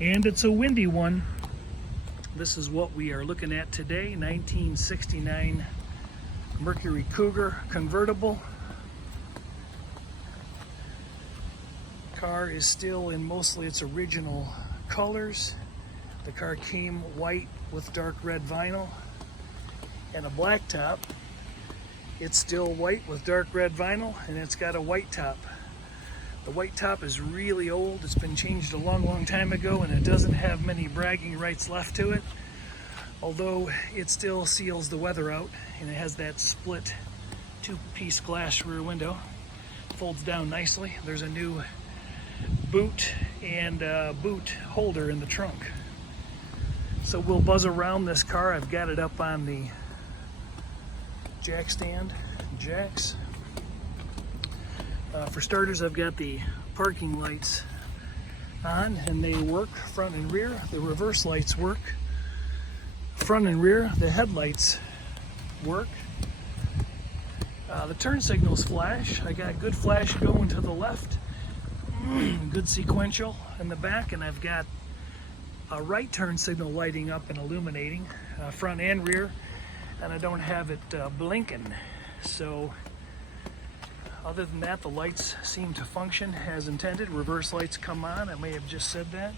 And it's a windy one. This is what we are looking at today. 1969 Mercury Cougar Convertible. Car is still in mostly its original colors. The car came white with dark red vinyl and a black top. It's still white with dark red vinyl, and it's got a white top. The white top is really old. It's been changed a long time ago, and it doesn't have many bragging rights left to it, although it still seals the weather out, and it has that split two-piece glass rear window. Folds down nicely. There's a new boot and boot holder in the trunk. So we'll buzz around this car. I've got it up on the jack stand, jacks. For starters, I've got the parking lights on, and they work front and rear. The reverse lights work front and rear. The headlights work. The turn signals flash. I got good flash going to the left, good sequential in the back, and I've got a right turn signal lighting up and illuminating front and rear, and I don't have it blinking. So other than that, the lights seem to function as intended. Reverse lights come on. I may have just said that.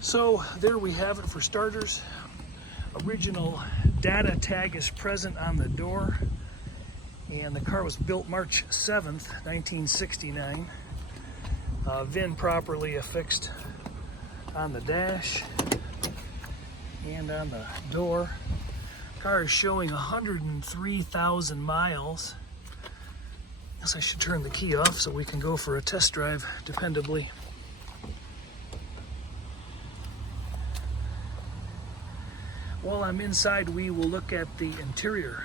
So there we have it for starters. Original data tag is present on the door, and the car was built March 7th, 1969. VIN properly affixed on the dash and on the door. Car is showing 103,000 miles. Guess I should turn the key off so we can go for a test drive dependably. While I'm inside, we will look at the interior.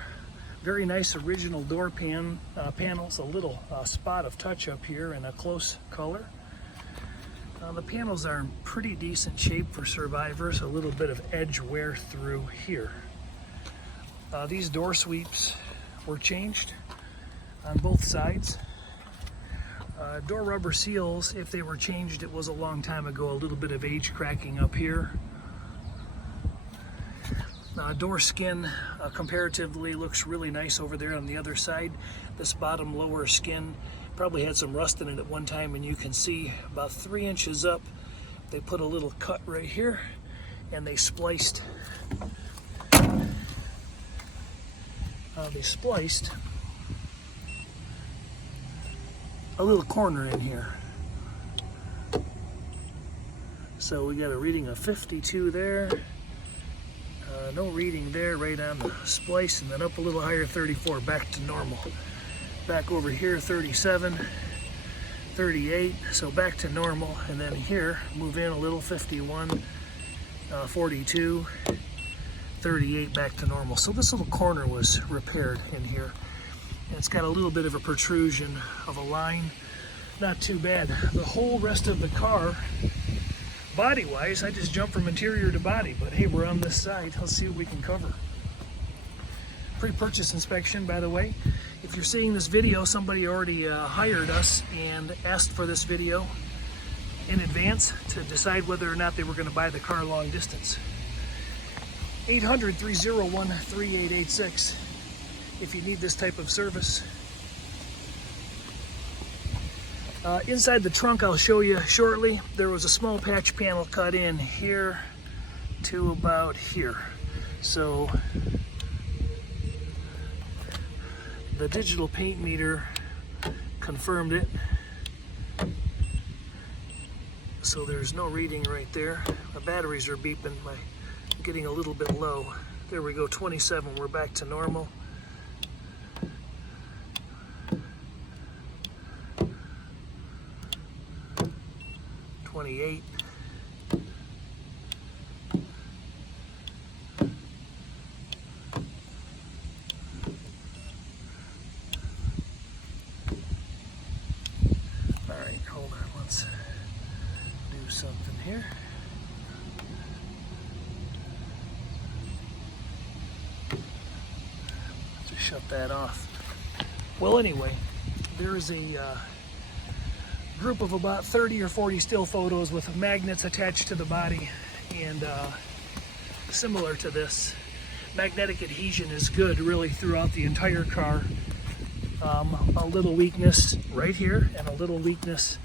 Very nice original door panels, a little spot of touch up here in a close color. The panels are in pretty decent shape for survivors, a little bit of edge wear through here. These door sweeps were changed on both sides. Door rubber seals, if they were changed, it was a long time ago. A little bit of age cracking up here. Door skin comparatively looks really nice over there on the other side. This bottom lower skin probably had some rust in it at one time, and you can see about 3 inches up they put a little cut right here, and they spliced a little corner in here. So we got a reading of 52 there. No reading there, right on the splice, and then up a little higher, 34, back to normal. Back over here, 37, 38, so back to normal, and then here, move in a little, 51, 42, 38, back to normal. So this little corner was repaired in here. And it's got a little bit of a protrusion of a line. Not too bad. The whole rest of the car, body-wise, I just jumped from interior to body, but hey, we're on this side. Let's see what we can cover. Pre-purchase inspection, by the way. If you're seeing this video, somebody already hired us and asked for this video in advance to decide whether or not they were going to buy the car long distance. 800-301-3886 if you need this type of service. Inside the trunk, I'll show you shortly. There was a small patch panel cut in here to about here. So the digital paint meter confirmed it. So there's no reading right there. My batteries are beeping. I'm getting a little bit low. There we go, 27. We're back to normal. 28. All right, hold on. Let's do something here. Just shut that off. Well, anyway, there is a group of about 30 or 40 still photos with magnets attached to the body. And similar to this, magnetic adhesion is good really throughout the entire car. A little weakness right here and a little weakness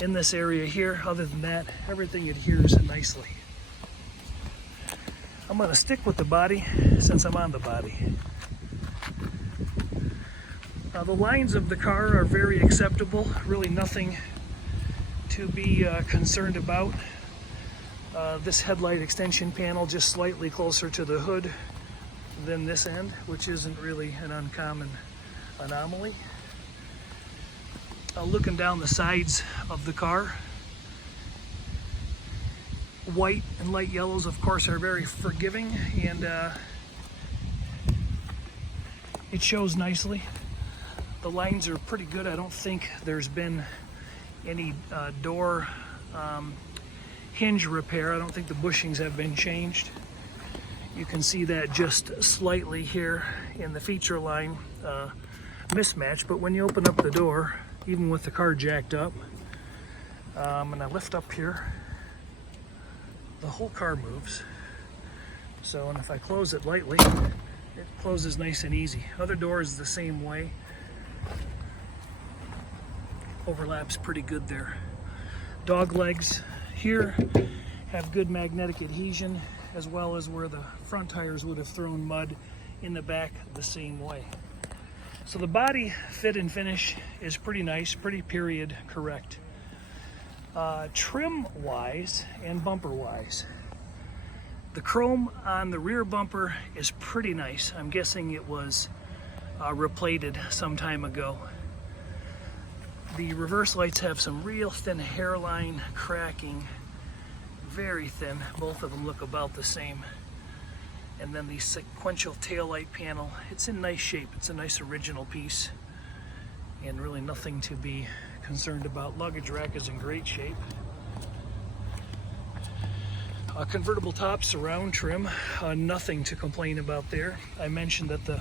in this area here. Other than that, everything adheres nicely. I'm going to stick with the body since I'm on the body. The lines of the car are very acceptable, really nothing to be concerned about. This headlight extension panel just slightly closer to the hood than this end, which isn't really an uncommon anomaly. Looking down the sides of the car, white and light yellows of course are very forgiving, and it shows nicely. The lines are pretty good. I don't think there's been any door hinge repair. I don't think the bushings have been changed. You can see that just slightly here in the feature line mismatch, but when you open up the door, even with the car jacked up, and I lift up here, the whole car moves. So, and if I close it lightly, it closes nice and easy. Other doors the same way. Overlaps pretty good there. Dog legs here have good magnetic adhesion, as well as where the front tires would have thrown mud in the back the same way. So the body fit and finish is pretty nice, pretty period correct. Trim wise and bumper wise, the chrome on the rear bumper is pretty nice. I'm guessing it was replated some time ago. The reverse lights have some real thin hairline cracking, very thin. Both of them look about the same. And then the sequential taillight panel, it's in nice shape. It's a nice original piece and really nothing to be concerned about. Luggage rack is in great shape. Convertible top surround trim, nothing to complain about there. I mentioned that the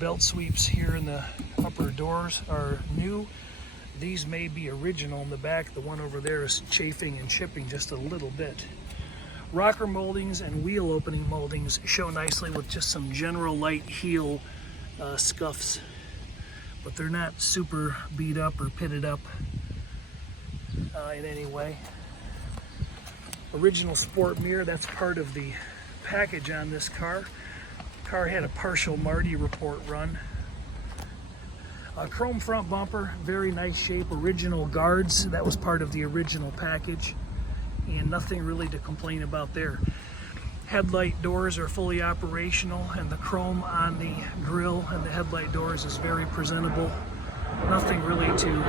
belt sweeps here in the upper doors are new. These may be original in the back. The one over there is chafing and chipping just a little bit. Rocker moldings and wheel opening moldings show nicely with just some general light heel scuffs, but they're not super beat up or pitted up in any way. Original sport mirror, that's part of the package on this car. Car had a partial Marty report run. Chrome front bumper, very nice shape. Original guards, that was part of the original package, and nothing really to complain about there. Headlight doors are fully operational, and the chrome on the grille and the headlight doors is very presentable. Nothing really to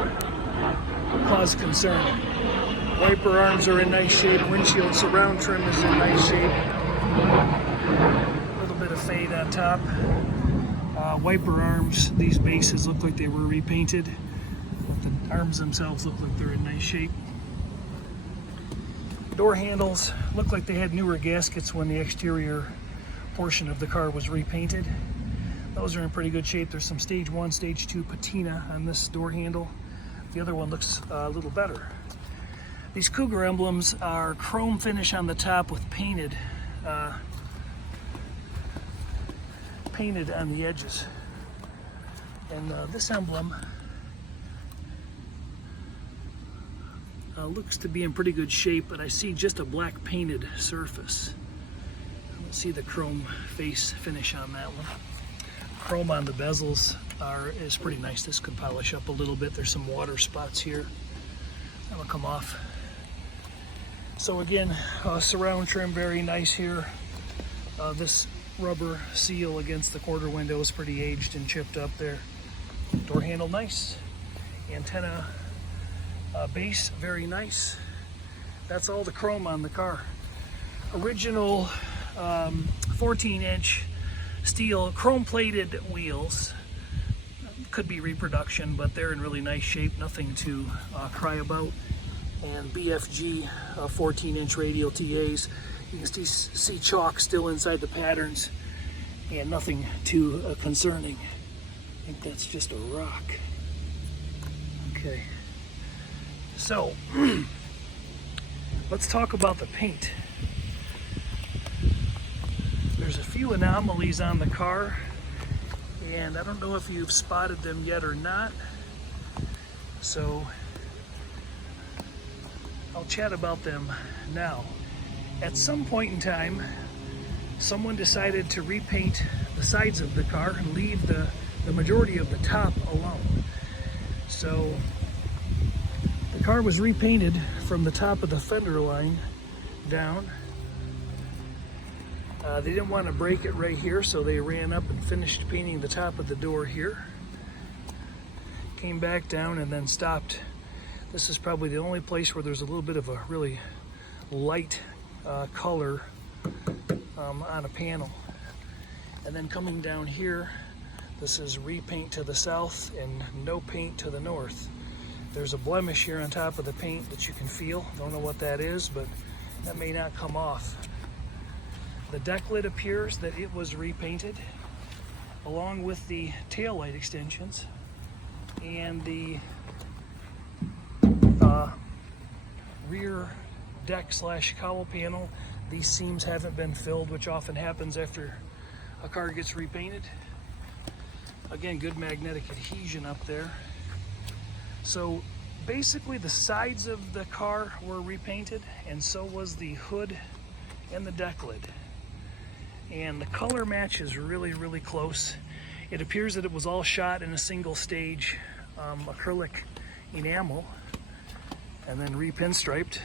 cause concern. Wiper arms are in nice shape. Windshield surround trim is in nice shape. A little bit of fade on top. Wiper arms, these bases look like they were repainted. The arms themselves look like they're in nice shape. Door handles look like they had newer gaskets when the exterior portion of the car was repainted. Those are in pretty good shape. There's some stage 1, stage 2 patina on this door handle. The other one looks a little better. These Cougar emblems are chrome finish on the top with painted on the edges. And this emblem looks to be in pretty good shape, but I see just a black painted surface. I don't see the chrome face finish on that one. Chrome on the bezels is pretty nice. This could polish up a little bit. There's some water spots here. That'll come off. So again, surround trim very nice here. This rubber seal against the quarter window is pretty aged and chipped up there. Door handle nice. Antenna base very nice. That's all the chrome on the car. Original 14-inch steel chrome plated wheels. Could be reproduction, but they're in really nice shape. Nothing to cry about. And BFG 14-inch radial TAs. You can see chalk still inside the patterns, and nothing too concerning. I think that's just a rock. Okay, So let's talk about the paint. There's a few anomalies on the car, and I don't know if you've spotted them yet or not. So I'll chat about them now. At some point in time, someone decided to repaint the sides of the car and leave the majority of the top alone. So the car was repainted from the top of the fender line down. They didn't want to break it right here, so they ran up and finished painting the top of the door here. Came back down and then stopped. This is probably the only place where there's a little bit of a really light color on a panel. And then coming down here, this is repaint to the south and no paint to the north. There's a blemish here on top of the paint that you can feel. Don't know what that is, but that may not come off. The deck lid appears that it was repainted along with the tail light extensions and the rear deck / cowl panel. These seams haven't been filled, which often happens after a car gets repainted. Again, good magnetic adhesion up there. So basically the sides of the car were repainted, and so was the hood and the deck lid. And the color match is really, really close. It appears that it was all shot in a single stage acrylic enamel and then repinstriped.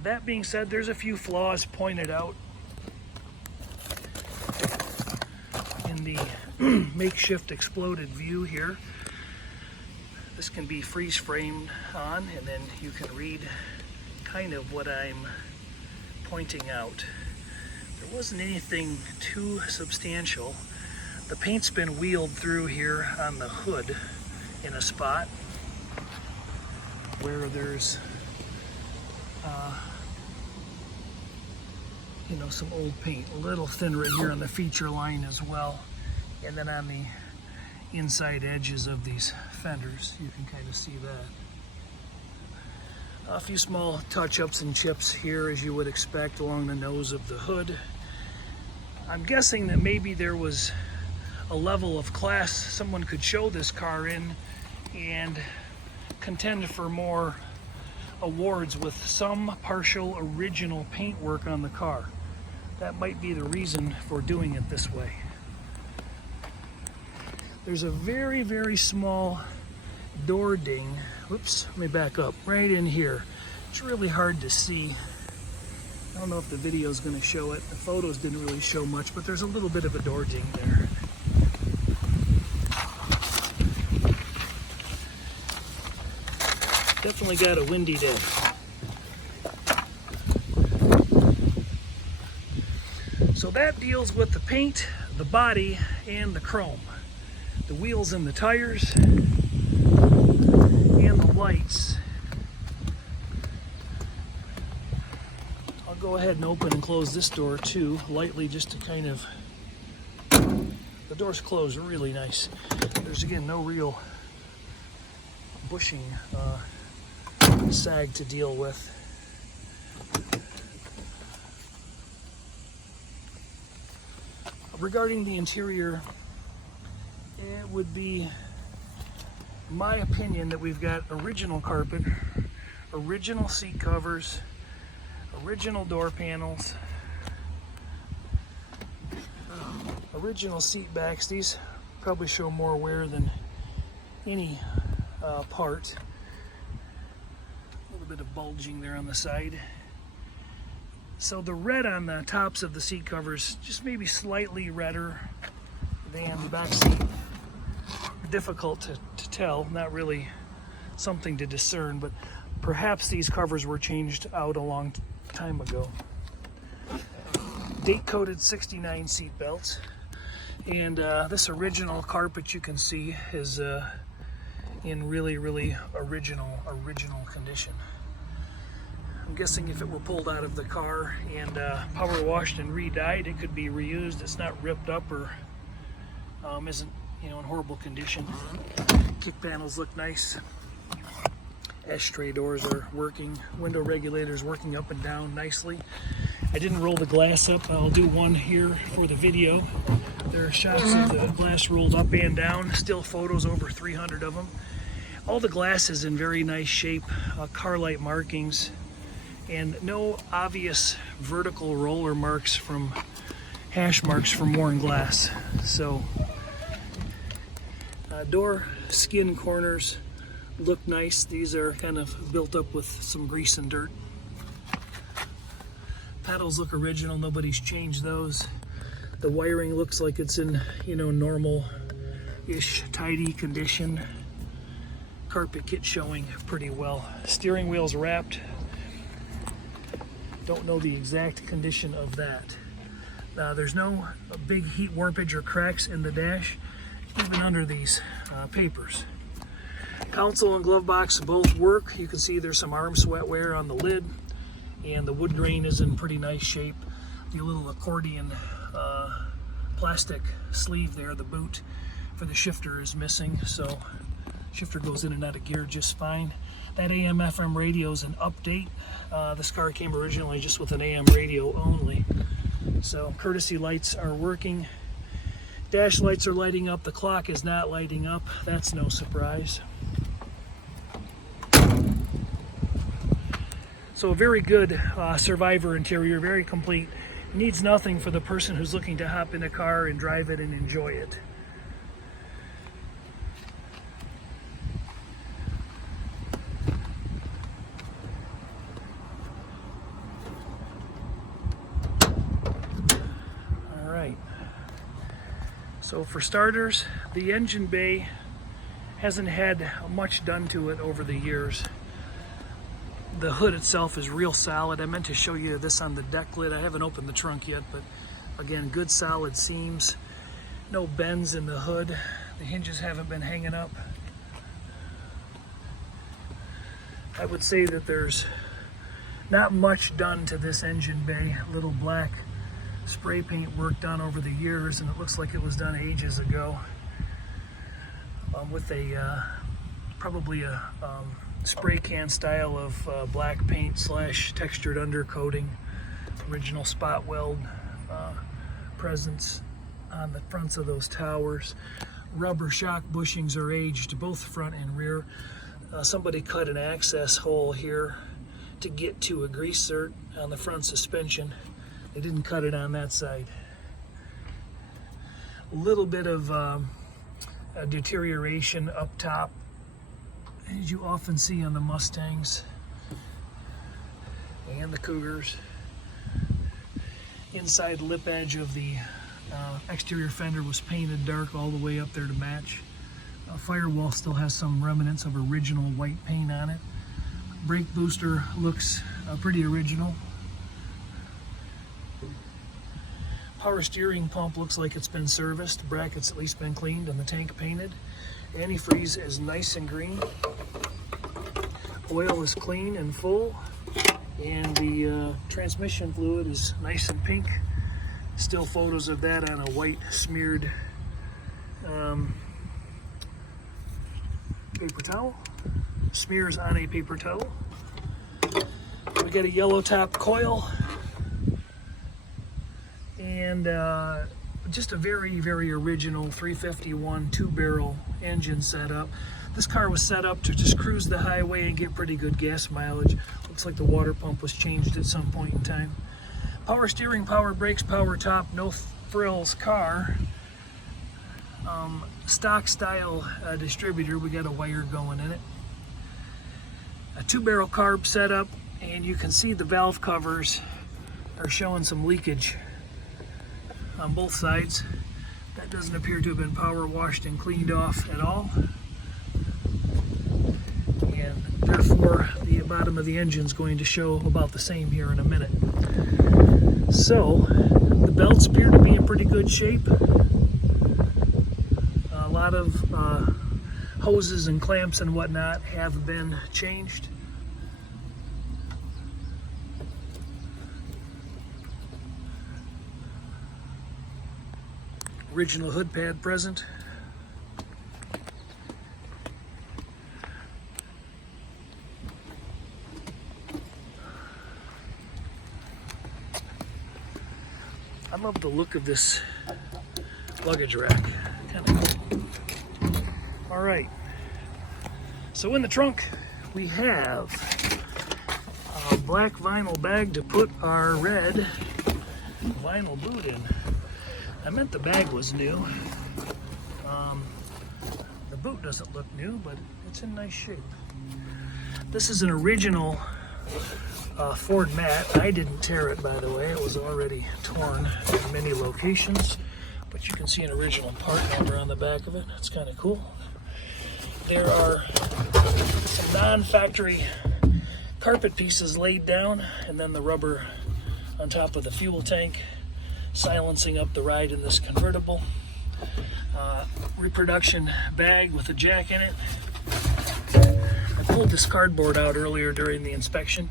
That being said, there's a few flaws pointed out in the makeshift exploded view here. This can be freeze framed on, and then you can read kind of what I'm pointing out. There wasn't anything too substantial. The paint's been wheeled through here on the hood in a spot where there's some old paint, a little thin right here on the feature line as well, and then on the inside edges of these fenders you can kind of see that. A few small touch-ups and chips here, as you would expect, along the nose of the hood. I'm guessing that maybe there was a level of class someone could show this car in and contend for more awards with some partial original paintwork on the car. That might be the reason for doing it this way. There's a very, very small door ding. Whoops, let me back up. Right in here. It's really hard to see. I don't know if the video is going to show it. The photos didn't really show much, but there's a little bit of a door ding there. Definitely got a windy day. So that deals with the paint, the body, and the chrome. The wheels and the tires, and the lights. I'll go ahead and open and close this door too, lightly, just to kind of... The door's closed really nice. There's, again, no real bushing sag to deal with. Regarding the interior, it would be my opinion that we've got original carpet, original seat covers, original door panels, original seat backs. These probably show more wear than any part. A little bit of bulging there on the side. So the red on the tops of the seat covers, just maybe slightly redder than the back seat. Difficult to tell, not really something to discern, but perhaps these covers were changed out a long time ago. Date coated 69 seat belts, and this original carpet you can see is in really original condition. I'm guessing if it were pulled out of the car and power washed and re-dyed, it could be reused. It's not ripped up or isn't you know, in horrible condition. Kick panels look nice. Ashtray doors are working. Window regulators working up and down nicely. I didn't roll the glass up. I'll do one here for the video. There are shots of the glass rolled up and down. Still photos, over 300 of them. All the glass is in very nice shape. Car light markings. And no obvious vertical roller marks from hash marks from worn glass. So door skin corners look nice. These are kind of built up with some grease and dirt. Pedals look original. Nobody's changed those. The wiring looks like it's in, you know, normal-ish, tidy condition. Carpet kit showing pretty well. Steering wheel's wrapped. Don't know the exact condition of that. There's no big heat warpage or cracks in the dash, even under these papers. Console and glove box both work. You can see there's some arm sweat wear on the lid, and the wood grain is in pretty nice shape. The little accordion plastic sleeve there, the boot for the shifter, is missing, so shifter goes in and out of gear just fine. That AM FM radio is an update. This car came originally just with an AM radio only. So courtesy lights are working. Dash lights are lighting up. The clock is not lighting up. That's no surprise. So a very good Survivor interior, very complete. Needs nothing for the person who's looking to hop in a car and drive it and enjoy it. All right. So for starters, the engine bay hasn't had much done to it over the years. The hood itself is real solid. I meant to show you this on the deck lid. I haven't opened the trunk yet, but again, good solid seams. No bends in the hood. The hinges haven't been hanging up. I would say that there's not much done to this engine bay. Little black spray paint work done over the years, and it looks like it was done ages ago with a probably a spray can style of black paint / textured undercoating. Original spot weld presents on the fronts of those towers. Rubber shock bushings are aged, both front and rear. Somebody cut an access hole here to get to a grease zert on the front suspension. They didn't cut it on that side. A little bit of a deterioration up top, as you often see on the Mustangs and the Cougars. Inside lip edge of the exterior fender was painted dark all the way up there to match. Firewall still has some remnants of original white paint on it. Brake booster looks pretty original. Power steering pump looks like it's been serviced. Bracket's at least been cleaned and the tank painted. Antifreeze is nice and green. Oil is clean and full. And the transmission fluid is nice and pink. Still photos of that on a white smeared paper towel. Smears on a paper towel. We got a yellow top coil. And just a very, very original 351 two-barrel engine setup. This car was set up to just cruise the highway and get pretty good gas mileage. Looks like the water pump was changed at some point in time. Power steering, power brakes, power top, no frills car. Stock style distributor. We got a wire going in it. A two-barrel carb setup, and you can see the valve covers are showing some leakage on both sides. That doesn't appear to have been power washed and cleaned off at all. And therefore, the bottom of the engine is going to show about the same here in a minute. So, the belts appear to be in pretty good shape. A lot of hoses and clamps and whatnot have been changed. Original hood pad present. love the look of this luggage rack. Kind of cool. All right. So in the trunk, we have a black vinyl bag to put our red vinyl boot in. I meant the bag was new. The boot doesn't look new, but it's in nice shape. This is an original Ford mat. I didn't tear it, by the way. It was already torn in many locations, but you can see an original part number on the back of it. It's kind of cool. There are some non-factory carpet pieces laid down, and then the rubber on top of the fuel tank, silencing up the ride in this convertible. Reproduction bag with a jack in it. I pulled this cardboard out earlier during the inspection.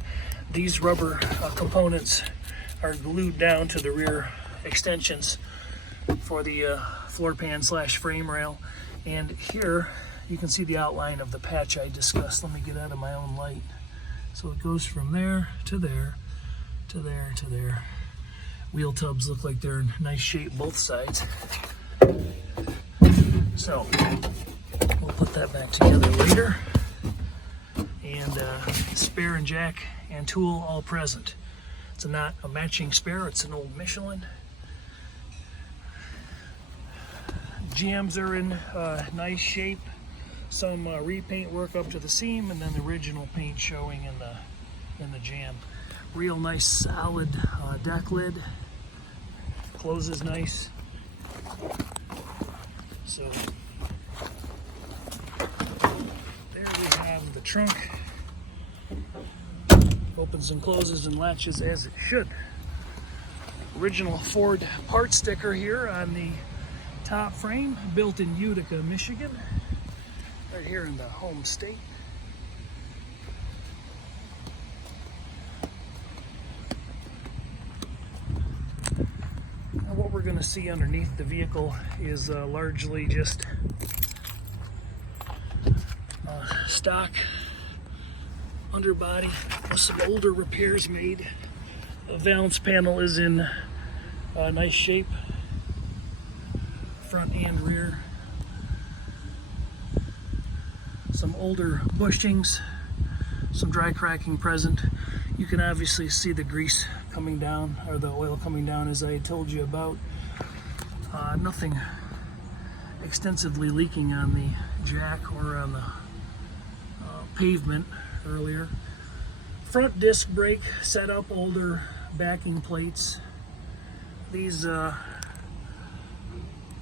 These rubber components are glued down to the rear extensions for the floor pan / frame rail. And here you can see the outline of the patch I discussed. Let me get out of my own light. So it goes from there to there to there to there. Wheel tubs look like they're in nice shape both sides. So we'll put that back together later. And spare and jack and tool all present. It's not a matching spare, it's an old Michelin. Jambs are in nice shape. Some repaint work up to the seam, and then the original paint showing in the jamb. Real nice solid deck lid. Closes nice. So there we have the trunk. Opens and closes and latches as it should. Original Ford part sticker here on the top frame, built in Utica, Michigan, right here in the home state. Now what we're going to see underneath the vehicle is largely just stock underbody with some older repairs made. The valance panel is in nice shape, front and rear. Some older bushings, some dry cracking present. You can obviously see the grease coming down, or the oil coming down, as I told you about. Nothing extensively leaking on the jack or on the pavement earlier. Front disc brake setup, older backing plates. These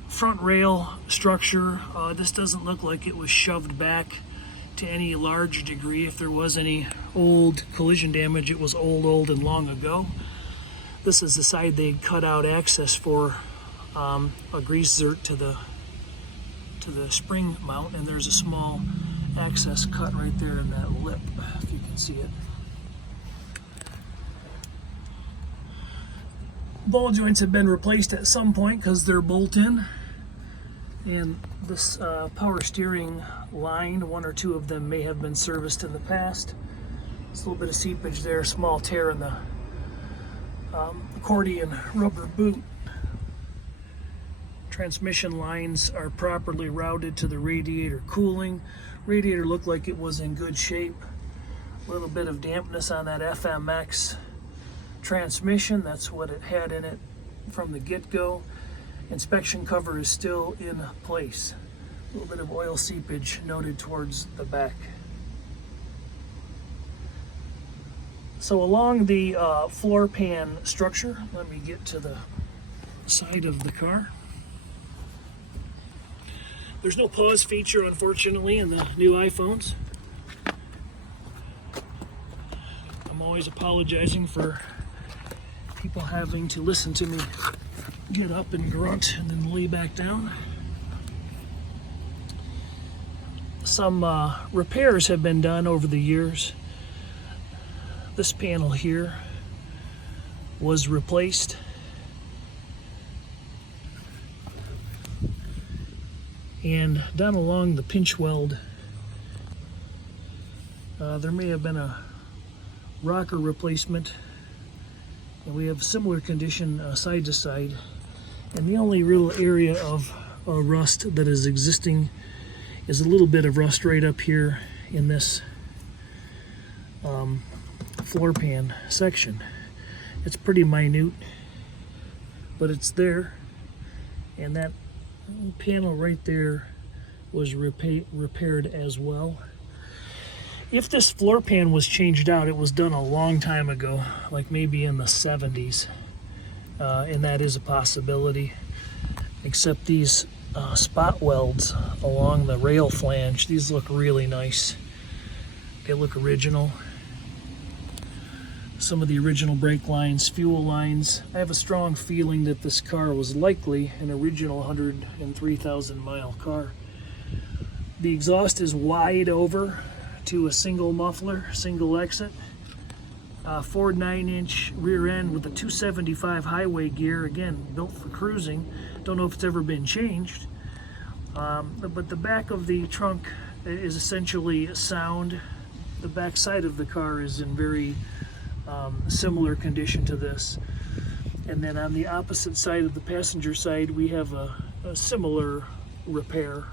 front rail structure, this doesn't look like it was shoved back to any large degree. If there was any old collision damage, it was old and long ago. This is the side they cut out access for a grease zert to the spring mount, and there's a small access cut right there in that lip, if you can see it. Ball joints have been replaced at some point because they're bolt-in, and this power steering line, one or two of them may have been serviced in the past. There's a little bit of seepage there, small tear in the accordion rubber boot. Transmission lines are properly routed to the radiator cooling. Radiator looked like it was in good shape. A little bit of dampness on that FMX transmission. That's what it had in it from the get-go. Inspection cover is still in place. A little bit of oil seepage noted towards the back. So along the floor pan structure, let me get to the side of the car. There's no pause feature, unfortunately, in the new iPhones. I'm always apologizing for people having to listen to me get up and grunt and then lay back down. Some repairs have been done over the years. This panel here was replaced. And down along the pinch weld, there may have been a rocker replacement And we have similar condition side to side. And the only real area of rust that is existing is a little bit of rust right up here in this floor pan section. It's pretty minute, but it's there. And that panel right there was repaired as well. If this floor pan was changed out, it was done a long time ago, like maybe in the 70s, and that is a possibility. Except these spot welds along the rail flange, these look really nice. They look original. Some of the original brake lines, fuel lines. I have a strong feeling that this car was likely an original 103,000 mile car. The exhaust is wide over to a single muffler, single exit. Ford 9-inch rear end with a 275 highway gear, again built for cruising. Don't know if it's ever been changed, but the back of the trunk is essentially sound. The back side of the car is in very similar condition to this. And then on the opposite side of the passenger side, we have a similar repair